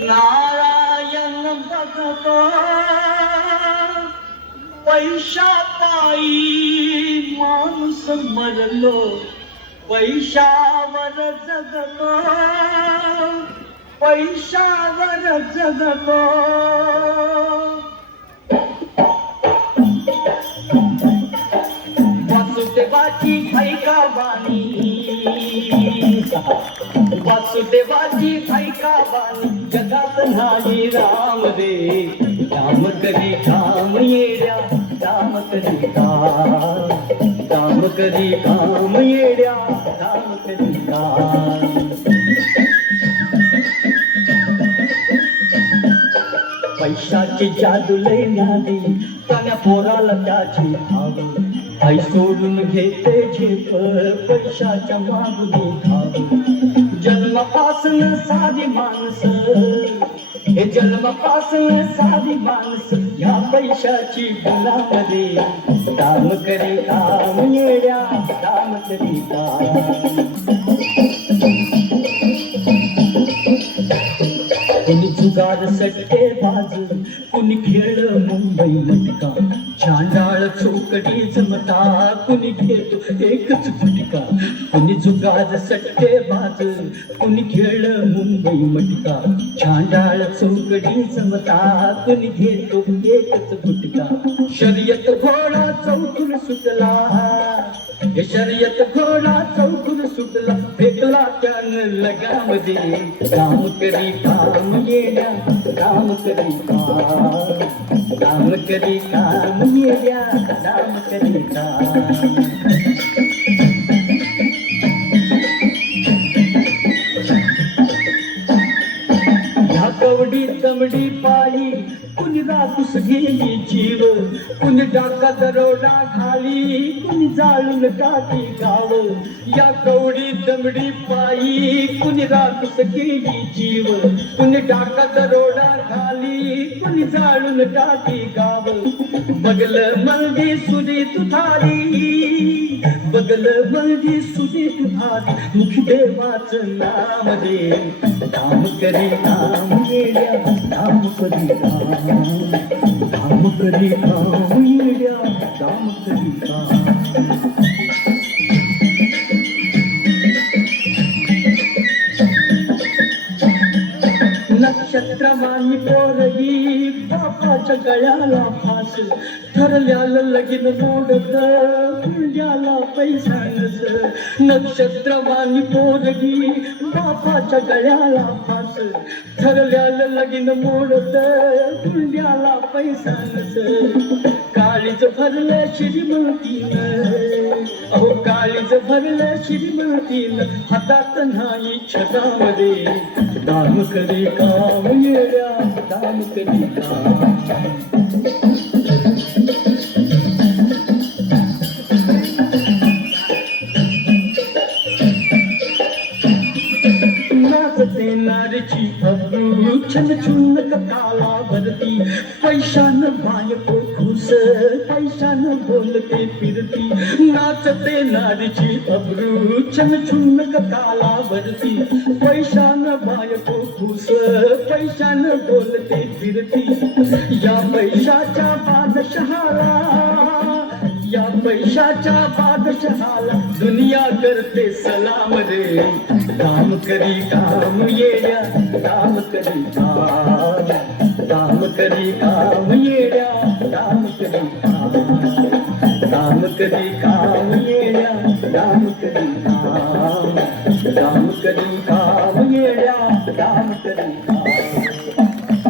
नारायण भगतो पैशापायी माणूस मरलो, पैशावर जगतो, पैशावर जगतो. वासुदेवाची ऐका वाणी, वासुदेवाची ऐका वाणी, जगात नाही राम रे. राम करी काम येड्या, राम करी काम, राम करी काम येड्या, राम करी काम. पैशाची जादू लय नादी, त्याने पोराला त्याची धाव. आई सोडून घेते झेप, पैशाच्या मागुनी धाव. जन्मापासून साधी माणसं, हे जन्मापासून साधी माणसं, या पैशाची गुलाम रे. काम करी काम येड्या, काम करी काम. कुणी जुगार सट्टे बाज, कुणी खेळ मुंबई मटका. चांडाळ चौकडी जमता, कुणी घेतो एकच फटका. कुणी जुगार सट्टे बाज, कुणी खेळ मुंबई मटका. चांडाळ चौकडी जमता, कुणी घेतो एकच फटका. शर्यत घोडा चौकून सुटला, शर्यत घोडा चौकून सुटला, फेकला त्यानं लगामध्ये. काम करी काम येड्या, काम करी काम, काम करी काम येड्या, काम करी काम. ह्या कवडी दमडी पायी कुणी रातूस गेली जीव, कुणी डाका दरोडा खाली, कुणी जाळून टाकी गाव. या कवडी दमडी पायी कुणी रातूस गेली जीव, कुणी डाका दरोडा खाली, कुणी जाळून टाकी गाव. बगल मलगी सुदी तुझारी, बगल मलगी सुदी तुझारी, मुखी देवाचं नाम रे. काम करी काम येड्या, काम करी काम, काम करी काम येड्या, काम करी काम. नक्षत्रमानी पोरगी, बापाच्या गळ्याला फास. ठरल्याला लगीन मोडत, कुंड्याला पैसा नस. नक्षत्रमानी पोरगी, बापाच्या गळ्याला फास. ठरल्याला लगीन मोडत, कुंड्याला पैसा नस. काळीज भरलं श्रीमंतीनं, अहो काळीज भरलं श्रीमंतीनं, हातात नाही छटामध्ये. काम करी काम येड्या, काम करी काम. नाचते नारीची अब्रू, छन छुन कताला भरती. पैशानं बायको खुस, पैशानं बोलते फिरती. नाचते नारीची अब्रू, छन छुन कताला भरती. पैशानं बायको खुस, पैशानं बोलते फिरती. या पैशाच्या बादशहाला, या पैशाच्या बादशहाला, दुनिया करते सलाम रे. काम करी काम येड्या, काम करी काम, काम करी काम येड्या, काम करी काम. काम करी काम येड्या, काम करी काम, काम करी काम येड्या, काम करी काम,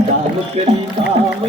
काम करी काम.